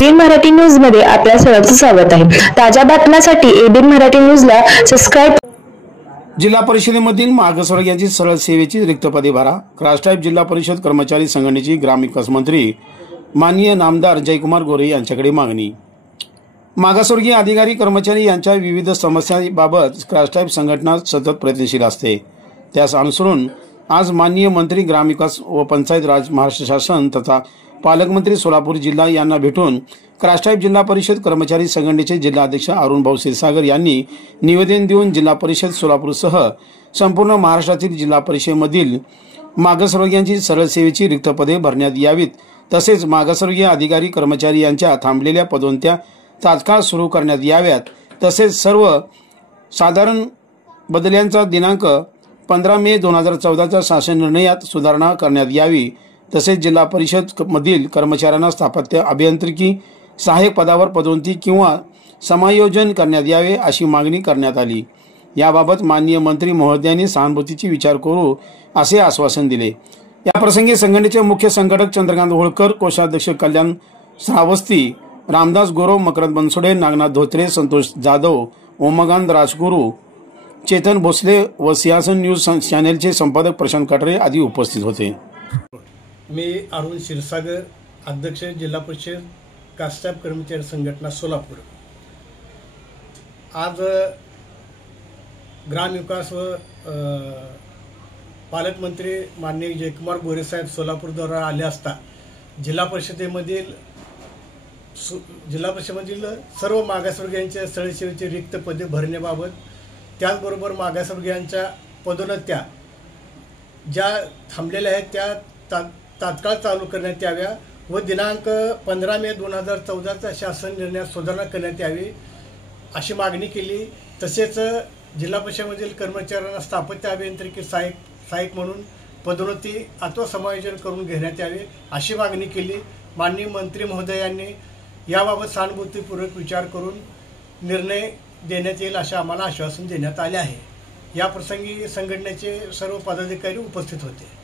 ABN Marathi news मध्ये आपल्या सर्वांचं स्वागत आहे। ताज्या बातम्यांसाठी एबीएन मराठी न्यूजला सबस्क्राइब। जिल्हा परिषदेमधील मागासवर्गीयांची सरळ सेवेची रिक्त पदे भरा। क्रास्टाईप जिल्हा परिषद कर्मचारी संघटनेची ग्रामविकास मंत्री माननीय नामदार जयकुमार गोरे यांच्याकडे मागणी। मागासवर्गीय अधिकारी कर्मचारी यांच्या विविध समस्यांबाबत क्रास्टाईप संघटना सतत प्रयत्नशील असते। त्यास अनुसरून आज माननीय मंत्री ग्रामविकास व पंचायत राज महाराष्ट्र शासन तथा पालकमंत्री सोलापूर जिल्हा यांना भेटून क्रास्टाईप जिल्हा परिषद कर्मचारी संघटनेचे जिल्हाध्यक्ष अरुण भाऊ क्षीरसागर यांनी निवेदन देऊन जिल्हा परिषद सोलापूरसह संपूर्ण महाराष्ट्रातील जिल्हा परिषदेमधील मागासवर्गीयांची सरळ सेवेची रिक्त पदे भरण्यात यावीत, तसेच मागासवर्गीय अधिकारी कर्मचारी यांच्या थांबलेल्या पदोन्नत्या तात्काळ सुरू करण्यात याव्यात, तसेच सर्व साधारण बदल्यांचा दिनांक 15 मे 2014च्या शासन निर्णयात सुधारणा करण्यात यावी, तसेच जिल्हा परिषद मधील कर्मचाऱ्यांना स्थापत्य अभियांत्रिकी सहाय्यक पदावर पदोन्नती किंवा समायोजन करण्यात यावे अशी मागणी करण्यात आली। याबाबत माननीय मंत्री महोदयांनी सहानुभूतीची विचार करू असे आश्वासन दिले। या प्रसंगी संघटनेचे मुख्य संघटक चंद्रकांत होळकर, कोषाध्यक्ष कल्याण श्रावस्ती, रामदास गोरव, मकरंद बनसोडे, नागनाथ धोत्रे, संतोष जाधव, ओमकांत राजगुरू, चेतन भोसले व सिंहासन न्यूज चॅनेलचे संपादक प्रशांत कटरे आदी उपस्थित होते। मी अरुण क्षीरसागर, अध्यक्ष जिल्हा परिषद क्रास्टाईप कर्मचारी संघटना सोलापूर। आज ग्रामविकास व पालकमंत्री माननीय जयकुमार गोरे साहेब सोलापूर दौरा आले असता जिल्हा परिषदेमधील सर्व मागासवर्गीयांच्या सरळ सेवेची रिक्त पदे भरण्याबाबत, त्याचबरोबर मागासवर्गीयांच्या पदोन्नत्या ज्या थांबलेल्या आहेत त्या तात्काळ चालू करण्यात याव्या व दिनांक 15 मे 2014चा शासन निर्णयात सुधारणा करण्यात यावी अशी मागणी केली। तसेच जिल्हा परिषदेमधील कर्मचाऱ्यांना स्थापत्य अभियांत्रिकी सहाय्यक म्हणून पदोन्नती अथवा समायोजन करून घेण्यात यावे अशी मागणी केली। माननीय मंत्री महोदयांनी याबाबत सहानुभूतीपूर्वक विचार करून निर्णय देण्यात येईल असे आम्हाला आश्वासन देण्यात आले आहे। या प्रसंगी संघटनेचे सर्व पदाधिकारी उपस्थित होते।